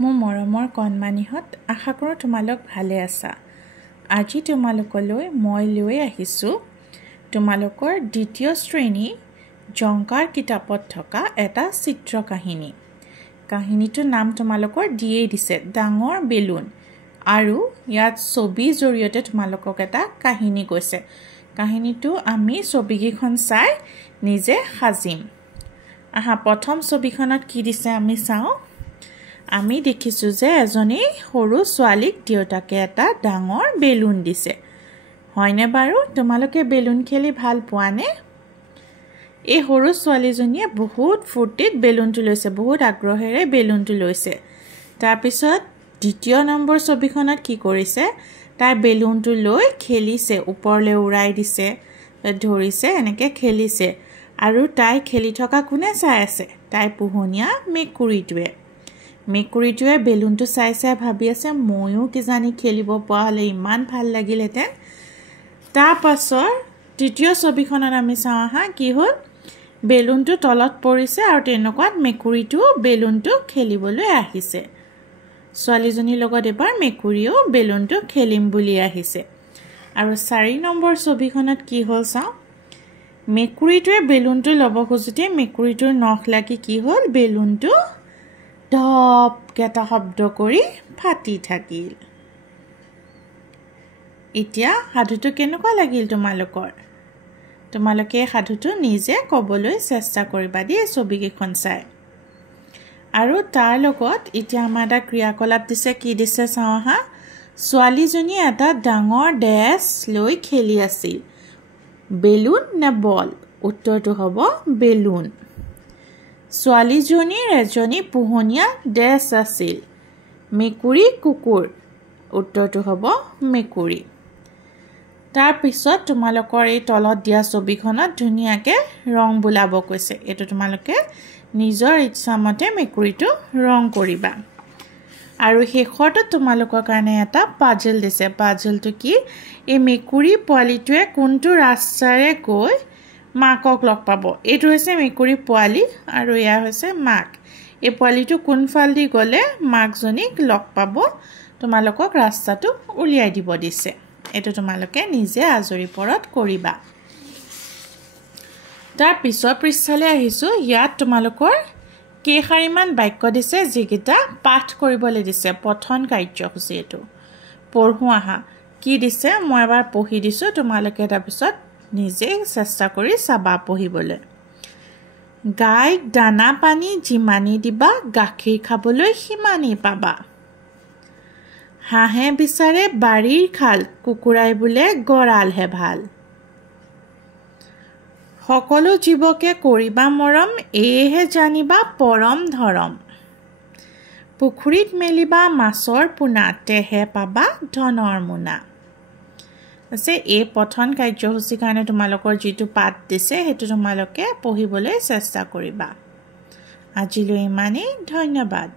মোৰ মৰমৰ কণমানিহঁত আশা কৰোঁ তোমালোক ভালে আছা। আজি তোমালোকলৈ মই লৈ আহিছোঁ তোমালোকৰ দ্বিতীয় শ্ৰেণী জংকাৰ কিতাপত থকা এটা চিত্ৰ কাহিনী। কাহিনীটোৰ নাম তোমালোকৰ দিয়েই দিছে ডাঙৰ বেলুন, আৰু ইয়াত ছবিৰ জৰিয়তে তোমালোকক এটা কাহিনী কৈছে। কাহিনীটো আমি ছবিকেইখন চাই নিজে সাজিম। আহা, প্ৰথম ছবিখনত কি দিছে আমি চাওঁ। আমি দেখিছোঁ যে এজনী সৰু ছোৱালীক দেউতাকে এটা ডাঙৰ বেলুন দিছে। হয়নে বাৰু? তোমালোকে বেলুন খেলি ভাল পোৱানে? এই সৰু ছোৱালীজনীয়ে বহুত ফূৰ্তিত বেলুনটো লৈছে, বহুত আগ্ৰহেৰে বেলুনটো লৈছে। তাৰপিছত দ্বিতীয় নম্বৰ ছবিখনত কি কৰিছে, তাই বেলুনটো লৈ খেলিছে, ওপৰলৈ উৰাই দিছে, ধৰিছে, এনেকৈ খেলিছে। আৰু তাই খেলি থকা কোনে চাই আছে? তাই পোহনীয়া মেকুৰীটোৱে। মেকুৰীটোৱে বেলুনটো চাই চাই ভাবি আছে, ময়ো কিজানি খেলিব পৰা হ'লে ইমান ভাল লাগিলহেঁতেন। তাৰপাছৰ তৃতীয় ছবিখনত আমি চাওঁ আহা, কি হ'ল, বেলুনটো তলত পৰিছে আৰু তেনেকুৱাত মেকুৰীটো বেলুনটো খেলিবলৈ আহিছে। ছোৱালীজনীৰ লগত এবাৰ মেকুৰীও বেলুনটো খেলিম বুলি আহিছে। আৰু 4 নম্বৰ ছবিখনত কি হ'ল চাওঁ। মেকুৰীটোৱে বেলুনটো ল'ব খোজোতে মেকুৰীটোৰ নখ লাগি কি হ'ল, বেলুনটো ধপকৈ এটা শব্দ কৰি ফাটি থাকিল। এতিয়া সাধুটো কেনেকুৱা লাগিল তোমালোকৰ? তোমালোকে সাধুটো নিজে ক'বলৈ চেষ্টা কৰিবা দেই ছবিকেইখন চাই। আৰু তাৰ লগত এতিয়া আমাৰ এটা ক্ৰিয়াকলাপ দিছে। কি দিছে চাওঁ আহা। ছোৱালীজনীয়ে এটা ডাঙৰ ডেছ লৈ খেলি আছিল। বেলুন নে বল? উত্তৰটো হ'ব বেলুন। ছোৱালীজনীৰ এজনী পোহনীয়া ডেছ আছিল। মেকুৰী, কুকুৰ? উত্তৰটো হ'ব মেকুৰী। তাৰপিছত তোমালোকৰ এই তলত দিয়া ছবিখনত ধুনীয়াকৈ ৰং বোলাব কৈছে। এইটো তোমালোকে নিজৰ ইচ্ছামতে মেকুৰীটো ৰং কৰিবা। আৰু শেষৰটোত তোমালোকৰ কাৰণে এটা পাজল দিছে। পাজলটো কি, এই মেকুৰী পোৱালিটোৱে কোনটো ৰাস্তাৰে গৈ মাকক লগ পাব। এইটো হৈছে মেকুৰী পোৱালি আৰু এয়া হৈছে মাক। এই পোৱালিটো কোনফালেদি গ'লে মাকজনীক লগ পাব, তোমালোকক ৰাস্তাটো উলিয়াই দিব দিছে। এইটো তোমালোকে নিজে আজৰি পৰত কৰিবা। তাৰ পিছৰ পৃষ্ঠালৈ আহিছোঁ। ইয়াত তোমালোকৰ কেইশাৰীমান বাক্য দিছে, যিকেইটা পাঠ কৰিবলৈ দিছে। পঠন কাৰ্যসূচী এইটো। পঢ়োঁ আহা। কি দিছে মই এবাৰ পঢ়ি দিছোঁ, তোমালোকে তাৰপিছত নিজেই চেষ্টা কৰি চাবা পঢ়িবলৈ। গাইক দানা পানী যিমানেই দিবা, গাখীৰ খাবলৈ সিমানেই পাবা। হাঁহে বিচাৰে বাৰীৰ খাল, কুকুৰাই বোলে গঁৰালহে ভাল। সকলো জীৱকে কৰিবা মৰম, এয়েহে জানিবা পৰম ধৰম। পুখুৰীত মেলিবা মাছৰ পোনা, তেহে পাবা ধনৰ মোনা। এই পঠন কাৰ্যসূচীৰ কাৰণে তোমালোকৰ যিটো পাঠ দিছে সেইটো তোমালোকে পঢ়িবলৈ চেষ্টা কৰিবা। আজিলৈ ইমানেই, ধন্যবাদ।